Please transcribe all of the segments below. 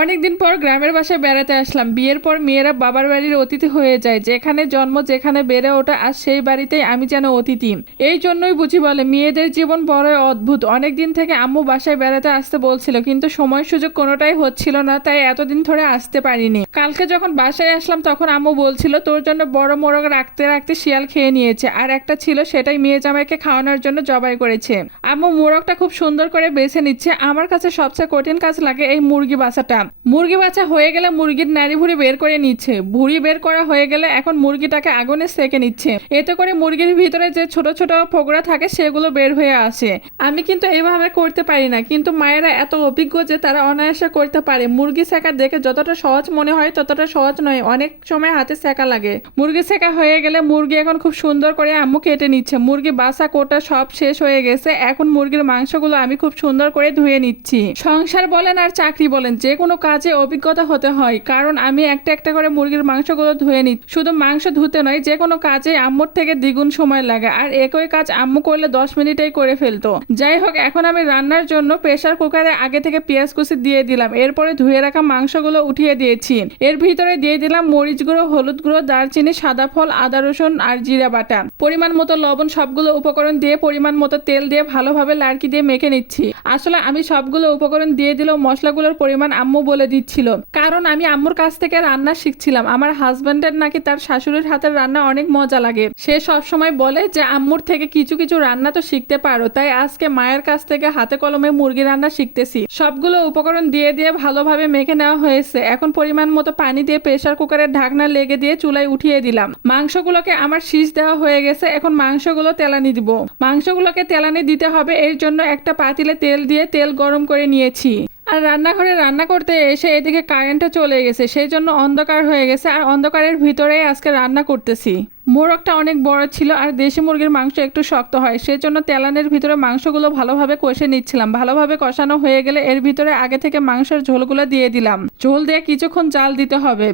অনেকদিন পর গ্রামের বাসায় বেড়াতে আসলাম। বিয়ের পর মেয়েরা বাবার বাড়ির অতিথি হয়ে যায়, যেখানে জন্ম যেখানে বেড়ে ওঠা আর সেই বাড়িতেই আমি যেন অতিথি। এই জন্যই বুঝি বলে মেয়েদের জীবন বড়ই অদ্ভুত। অনেকদিন থেকে আম্মু বাসায় বেড়াতে আসতে বলছিল, কিন্তু সময় সুযোগ কোনোটাই হচ্ছিল না, তাই এতদিন ধরে আসতে পারিনি। কালকে যখন বাসায় আসলাম তখন আম্মু বলছিল তোর জন্য বড় মোরগ রাখতে রাখতে শিয়াল খেয়ে নিয়েছে, আর একটা ছিল সেটাই মেয়ে জামাইকে খাওয়ানোর জন্য জবাই করেছে। আম্মু মোরগটা খুব সুন্দর করে বেছে নিচ্ছে। আমার কাছে সবচেয়ে কঠিন কাজ লাগে এই মুরগি বাছাটা। মুরগি বাছা হয়ে গেলে মুরগির নাড়ি ভুড়ি বের করে নিচ্ছে। ভুড়ি বের করা হয়ে গেলে এখন মুরগিটাকে আগুনে সেকে নিচ্ছে। এতে করে মুরগির ভিতরে যে ছোট ছোট ফোকরা থাকে সেগুলো বের হয়ে আসে। আমি কিন্তু এইভাবে করতে পারি না, কিন্তু মায়েরা এত অভিজ্ঞ যে তারা অনায়াসে করতে পারে। মুরগি সেকা দেখে যতটা সহজ মনে হয় ততটা সহজ নয়, অনেক সময় হাতে সেকা লাগে। মুরগি সেকা হয়ে গেলে মুরগি এখন খুব সুন্দর করে আম্মু কেটে নিচ্ছে। মুরগি বাছা কোটা সব শেষ হয়ে গেছে। এখন মুরগির মাংসগুলো আমি খুব সুন্দর করে ধুয়ে নিচ্ছি। সংসার বলেন আর চাকরি বলেন, যে কোনো কাজে অভিজ্ঞতা হতে হয়, কারণ আমি একটা একটা করে মুরগির মাংসগুলো ধুয়ে নিই। শুধু মাংস ধুতে নয়, যে কোনো কাজে আম্মুর থেকে দ্বিগুণ সময় লাগে, আর একই কাজ আম্মু করলে 10 মিনিটেই করে ফেলতো। যাই হোক, এখন আমি রান্নার জন্য প্রেসার কুকারে আগে থেকে পেঁয়াজ কুচি দিয়ে দিলাম। এরপরে ধুয়ে রাখা মাংসগুলো উঠিয়ে দিয়েছি। এর ভিতরে দিয়ে দিলাম মরিচ গুঁড়ো, হলুদ গুঁড়ো, দারচিনি, সাদা ফল, আদা রসুন আর জিরা বাটা, পরিমাণ মতো লবণ। সবগুলো উপকরণ দিয়ে পরিমাণ মতো তেল দিয়ে ভালোভাবে লাড়কি দিয়ে মেখে নিচ্ছি। আসলে আমি সবগুলো উপকরণ দিয়ে দিলেও মশলাগুলোর পরিমাণ আম্মু বলে দিচ্ছিল, কারণ আমি আম্মুর কাছ থেকে রান্না শিখছিলাম। আমার হাজবেন্ডের নাকি তার শাশুড়ির হাতের রান্না অনেক মজা লাগে। সে সবসময় বলে যে আম্মুর থেকে কিছু কিছু রান্না তো শিখতে পারো, তাই আজকে মায়ের কাছ থেকে হাতে কলমে মুরগি রান্না শিখতেছি। সবগুলো উপকরণ দিয়ে দিয়ে ভালোভাবে মেখে নেওয়া হয়েছে। এখন পরিমাণ মতো পানি দিয়ে প্রেসার কুকারের ঢাকনা লেগে দিয়ে চুলায় উঠিয়ে দিলাম। মাংসগুলোকে আমার শীষ দেওয়া হয়ে গেছে। এখন মাংসগুলো তেলানি দিব। মাংসগুলোকে তেলানি দিতে হবে, এর জন্য একটা পাতিলে তেল দিয়ে তেল গরম করে নিয়েছি। আর রান্নাঘরে রান্না করতে এসে এদিকে কারেন্টটা চলে গেছে, সেই জন্য অন্ধকার হয়ে গেছে। আর অন্ধকারের ভিতরেই আজকে রান্না করতেছি। মোরগটা অনেক বড় ছিল আর দেশি মুরগির মাংস একটু শক্ত হয়, সেজন্য তেলানের ভিতরে মাংসগুলো ভালোভাবে কষে নিচ্ছিলাম। ভালোভাবে কষানো হয়ে গেলে এর ভিতরে আগে থেকে মাংসের ঝোলগুলো দিয়ে দিলাম। ঝোল দিয়ে কিছুক্ষণ জাল দিতে হবে।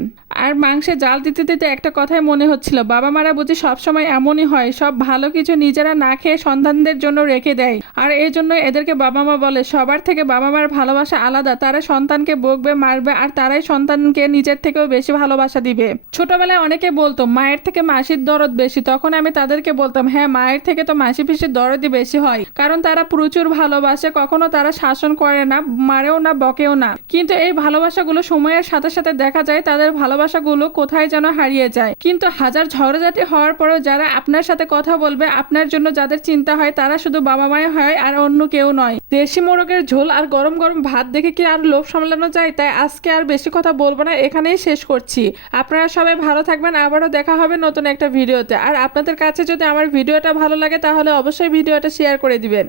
আর মাংসে জাল দিতে দিতে একটা কথাই মনে হচ্ছিল, বাবা মারা বুঝি সবসময় এমনই হয়, সব ভালো কিছু নিজেরা না খেয়ে সন্তানদের জন্য রেখে দেয়। আর এই জন্য এদেরকে বাবা মা বলে। সবার থেকে বাবা মার ভালোবাসা আলাদা। তারা সন্তানকে বকবে, মারবে, আর তারাই সন্তানকে নিজের থেকেও বেশি ভালোবাসা দিবে। ছোটবেলায় অনেকে বলতো মায়ের থেকে মাসির দরদ বেশি, তখন আমি তাদেরকে বলতাম হ্যাঁ, মায়ের থেকে তো মাসি পিসির দরদই বেশি হয়, কারণ তারা প্রচুর ভালোবাসে। কখনো তারা শাসন করে না, মারেও না, বকেও না। কিন্তু এই ভালোবাসাগুলো সময়ের সাথে সাথে দেখা যায় তাদের ভালোবাসাগুলো কোথায় যেন হারিয়ে যায়। কিন্তু হাজার ঝগড়াঝাটি হওয়ার পরেও যারা আপনার সাথে কথা বলবে, আপনার জন্য যাদের চিন্তা হয়, তারা শুধু বাবা মাই হয় আর অন্য কেউ নয়। দেশি মোরগের ঝোল আর গরম গরম ভাত দেখে কি আর লোভ সামলানো যায়? তাই আজকে আর বেশি কথা বলবো না, এখানেই শেষ করছি। আপনারা সবাই ভালো থাকবেন। আবারও দেখা হবে নতুন একটা ভিডিওতে। আর আপনাদের কাছে যদি আমার ভিডিওটা ভালো লাগে তাহলে অবশ্যই ভিডিওটা শেয়ার করে দিবেন।